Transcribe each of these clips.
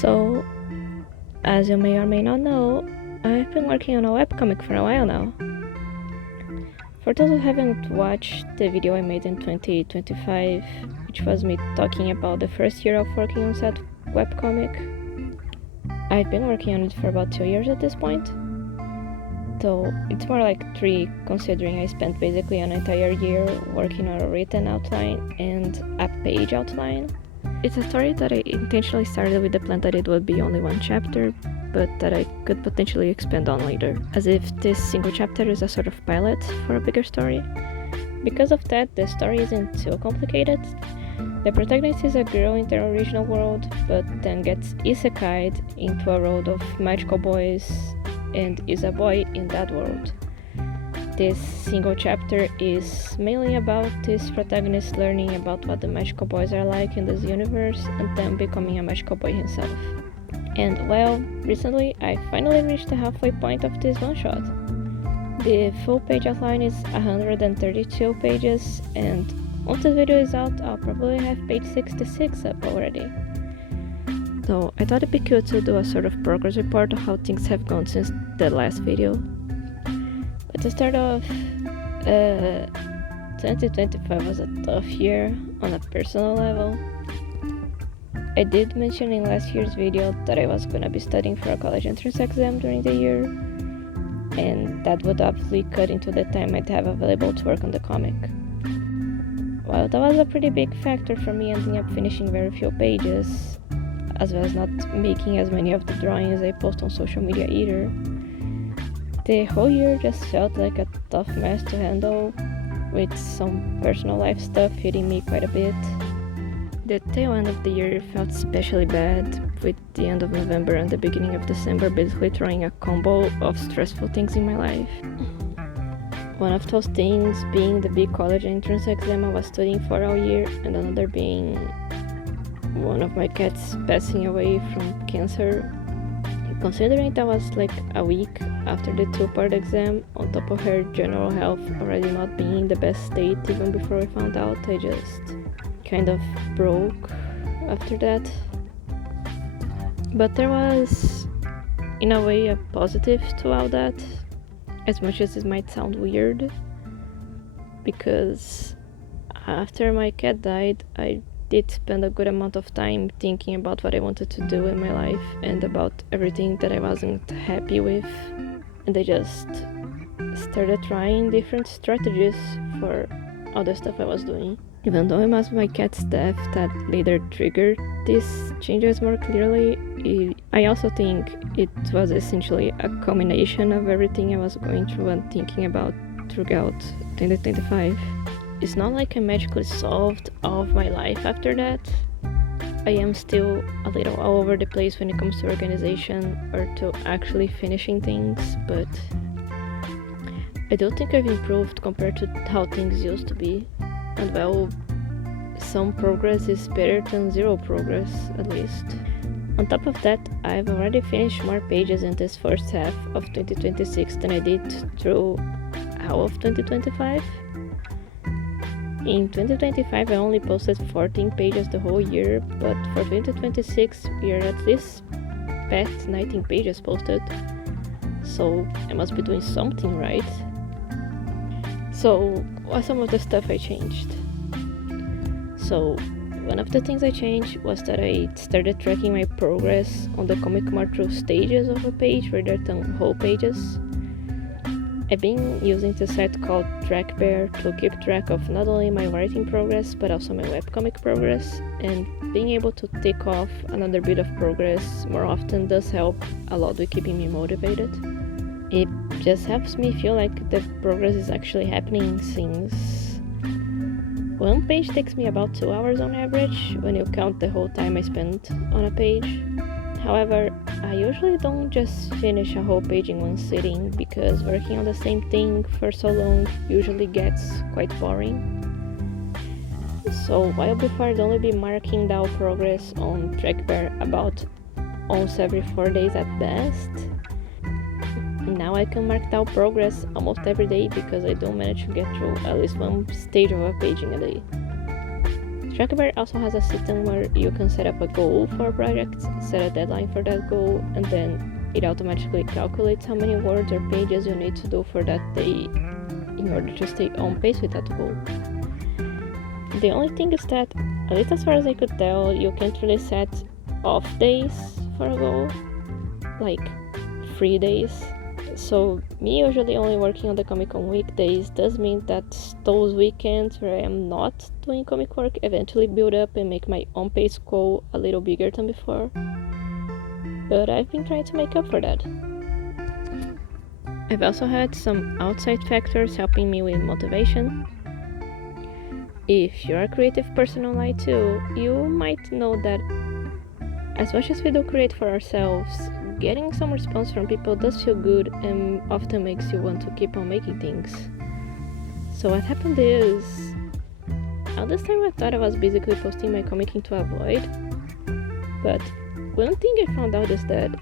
So, as you may or may not know, I've been working on a webcomic for a while now. For those who haven't watched the video I made in 2025, which was me talking about the first year of working on said webcomic, I've been working on it for about 2 years at this point. Though it's more like 3, considering I spent basically an entire year working on a written outline and a page outline. It's a story that I intentionally started with the plan that it would be only one chapter, but that I could potentially expand on later, as if this single chapter is a sort of pilot for a bigger story. Because of that, the story isn't too complicated. The protagonist is a girl in the original world, but then gets isekai'd into a world of magical boys and is a boy in that world. This single chapter is mainly about this protagonist learning about what the magical boys are like in this universe and then becoming a magical boy himself. And well, recently I finally reached the halfway point of this one-shot. The full page outline is 132 pages, and once this video is out, I'll probably have page 66 up already. So I thought it'd be cool to do a sort of progress report of how things have gone since the last video. But to start off, 2025 was a tough year on a personal level. I did mention in last year's video that I was gonna be studying for a college entrance exam during the year, and that would obviously cut into the time I'd have available to work on the comic. While that was a pretty big factor for me ending up finishing very few pages, as well as not making as many of the drawings I post on social media either, the whole year just felt like a tough mess to handle, with some personal life stuff hitting me quite a bit. The tail end of the year felt especially bad, with the end of November and the beginning of December basically throwing a combo of stressful things in my life. One of those things being the big college entrance exam I was studying for all year, and another being one of my cats passing away from cancer. Considering that was like a week after the 2-part exam, on top of her general health already not being in the best state even before I found out, I just kind of broke after that. But there was, in a way, a positive to all that, as much as it might sound weird, because after my cat died, I did spend a good amount of time thinking about what I wanted to do in my life and about everything that I wasn't happy with, and I just started trying different strategies for all the stuff I was doing. Even though it was my cat's death that later triggered these changes more clearly, I also think it was essentially a culmination of everything I was going through and thinking about throughout 2025. It's not like I magically solved all of my life after that. I am still a little all over the place when it comes to organization or to actually finishing things, but I do think I've improved compared to how things used to be. And well, some progress is better than zero progress, at least. On top of that, I've already finished more pages in this first half of 2026 than I did through all of 2025. In 2025 I only posted 14 pages the whole year, but for 2026 we are at least past 19 pages posted, so I must be doing something right. So, what's some of the stuff I changed? So, one of the things I changed was that I started tracking my progress on the comic more through stages of a page rather than whole pages. I've been using the site called TrackBear to keep track of not only my writing progress but also my webcomic progress, and being able to tick off another bit of progress more often does help a lot with keeping me motivated. It just helps me feel like the progress is actually happening, since one page takes me about 2 hours on average when you count the whole time I spent on a page. However, I usually don't just finish a whole page in one sitting, because working on the same thing for so long usually gets quite boring. So while before I'd only be marking down progress on TrackBear about once every 4 days at best, now I can mark down progress almost every day because I do manage to get through at least one stage of a page in a day. Trackbar also has a system where you can set up a goal for a project, set a deadline for that goal, and then it automatically calculates how many words or pages you need to do for that day in order to stay on pace with that goal. The only thing is that, at least as far as I could tell, you can't really set off days for a goal, like free days. So me usually only working on the Comic-Con weekdays does mean that those weekends where I am not doing comic work eventually build up and make my on-pace goal a little bigger than before. But I've been trying to make up for that. I've also had some outside factors helping me with motivation. If you're a creative person online too, you might know that as much as we do create for ourselves, getting some response from people does feel good and often makes you want to keep on making things. So what happened is, all this time I thought I was basically posting my comic into a void, but one thing I found out is that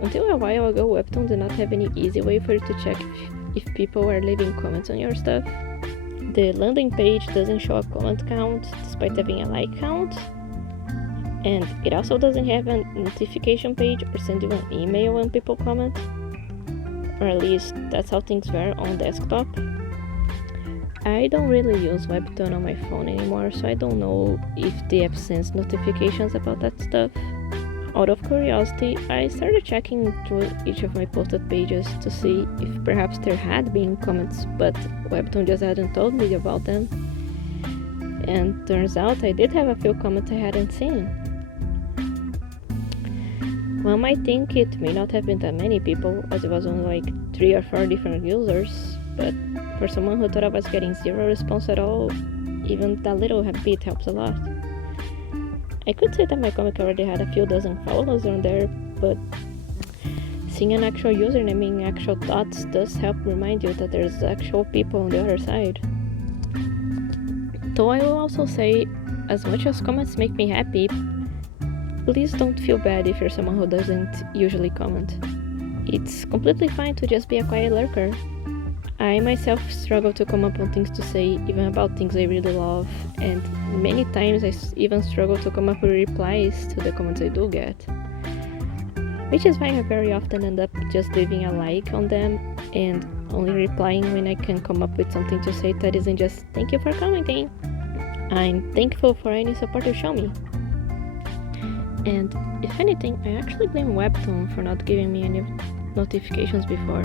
until a while ago, Webtoon did not have any easy way for you to check if people were leaving comments on your stuff. The landing page doesn't show a comment count despite having a like count, and it also doesn't have a notification page or send you an email when people comment, or at least that's how things were on desktop. I don't really use Webtoon on my phone anymore, so I don't know if the app sends notifications about that stuff. Out of curiosity, I started checking through each of my posted pages to see if perhaps there had been comments, but Webtoon just hadn't told me about them. And turns out I did have a few comments I hadn't seen. One might think it may not have been that many people, as it was only like 3 or 4 different users, but for someone who thought I was getting 0 response at all, even that little bit helps a lot. I could say that my comic already had a few dozen followers on there, but seeing an actual username in actual thoughts does help remind you that there's actual people on the other side. Though I will also say, as much as comments make me happy, please don't feel bad if you're someone who doesn't usually comment. It's completely fine to just be a quiet lurker. I myself struggle to come up with things to say, even about things I really love, and many times I even struggle to come up with replies to the comments I do get. Which is why I very often end up just leaving a like on them and only replying when I can come up with something to say that isn't just "thank you for commenting." I'm thankful for any support you show me. And if anything, I actually blame Webtoon for not giving me any notifications before.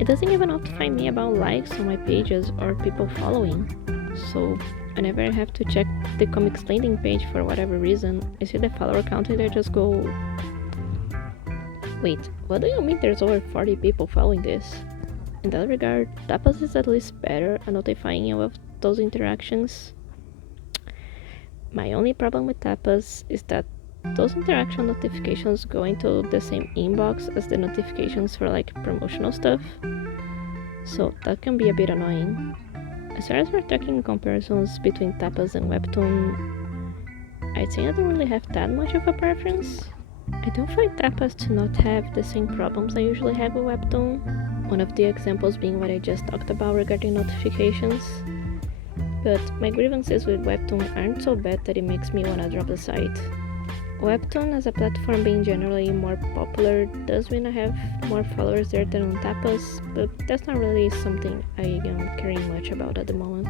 It doesn't even notify me about likes on my pages or people following, so whenever I have to check the comics landing page for whatever reason, I see the follower count and I just go, wait, what do you mean there's over 40 people following this? In that regard, Tapas is at least better at notifying you of those interactions. My only problem with Tapas is that those interaction notifications go into the same inbox as the notifications for like promotional stuff, so that can be a bit annoying. As far as we're talking comparisons between Tapas and Webtoon, I'd say I don't really have that much of a preference. I don't find Tapas to not have the same problems I usually have with Webtoon, one of the examples being what I just talked about regarding notifications. But my grievances with Webtoon aren't so bad that it makes me wanna drop the site. Webtoon as a platform being generally more popular does mean I have more followers there than on Tapas, but that's not really something I am caring much about at the moment.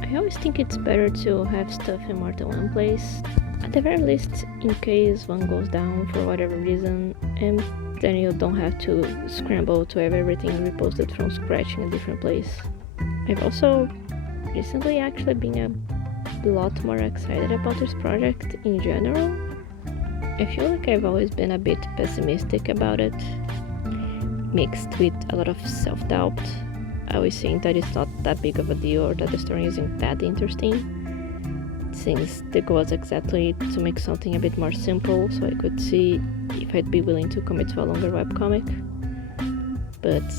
I always think it's better to have stuff in more than one place, at the very least in case one goes down for whatever reason, and then you don't have to scramble to have everything reposted from scratch in a different place. I've also recently actually been a lot more excited about this project in general. I feel like I've always been a bit pessimistic about it, mixed with a lot of self-doubt. I always think that it's not that big of a deal or that the story isn't that interesting, since the goal was exactly to make something a bit more simple so I could see if I'd be willing to commit to a longer webcomic. But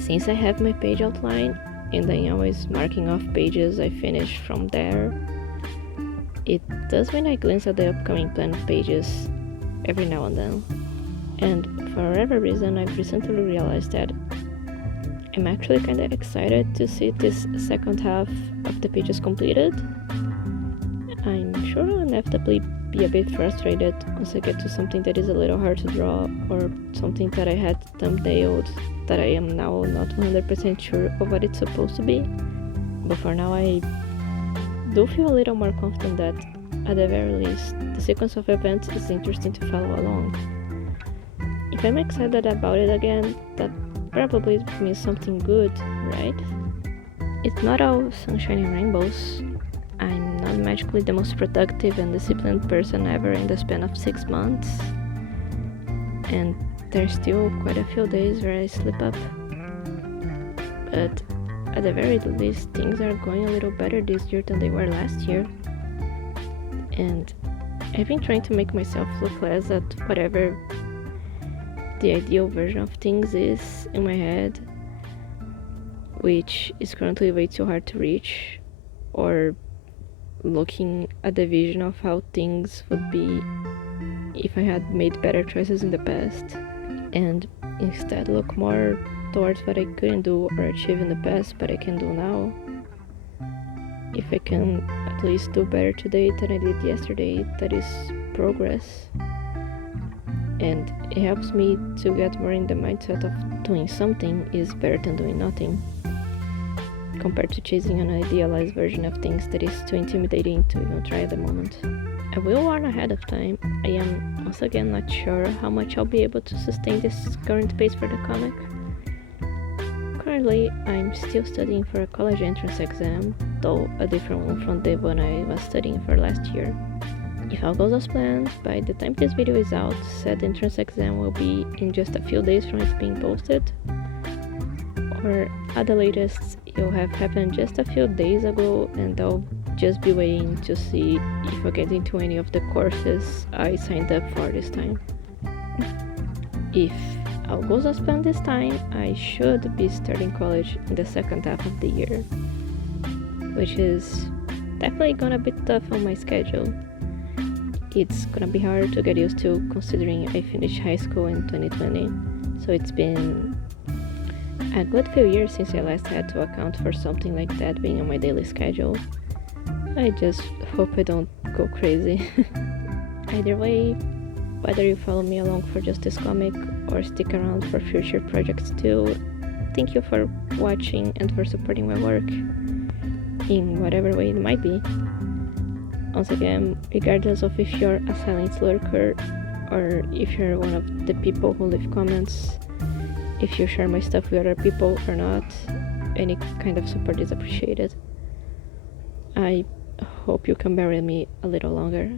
since I have my page outline and I'm always marking off pages I finish from there, it does mean I glance at the upcoming planned pages every now and then. And for whatever reason, I've recently realized that I'm actually kind of excited to see this second half of the pages completed. I'm sure I'll inevitably be a bit frustrated once I get to something that is a little hard to draw, or something that I had thumbnailed that I am now not 100% sure of what it's supposed to be. But for now, I do feel a little more confident that, at the very least, the sequence of events is interesting to follow along. If I'm excited about it again, that probably means something good, right? It's not all sunshine and rainbows. I'm not magically the most productive and disciplined person ever in the span of 6 months. And there's still quite a few days where I slip up. But at the very least, things are going a little better this year than they were last year. And I've been trying to make myself look less at whatever the ideal version of things is in my head, which is currently way too hard to reach, or looking at the vision of how things would be if I had made better choices in the past, and instead look more towards what I couldn't do or achieve in the past but I can do now. If I can at least do better today than I did yesterday, that is progress. And it helps me to get more in the mindset of doing something is better than doing nothing, compared to chasing an idealized version of things that is too intimidating to even try at the moment. I will warn ahead of time, I am once again not sure how much I'll be able to sustain this current pace for the comic. Currently, I'm still studying for a college entrance exam, though a different one from the one I was studying for last year. If all goes as planned, by the time this video is out, said entrance exam will be in just a few days from it being posted. Or at the latest, it'll have happened just a few days ago and I'll just be waiting to see if I get into any of the courses I signed up for this time. If all goes as planned this time, I should be starting college in the second half of the year, which is definitely gonna be tough on my schedule. It's gonna be hard to get used to considering I finished high school in 2020, so it's been a good few years since I last had to account for something like that being on my daily schedule. I just hope I don't go crazy. Either way, whether you follow me along for just this comic or stick around for future projects too, thank you for watching and for supporting my work, in whatever way it might be. Once again, regardless of if you're a silent lurker or if you're one of the people who leave comments, if you share my stuff with other people or not, any kind of support is appreciated. I hope you can bear with me a little longer.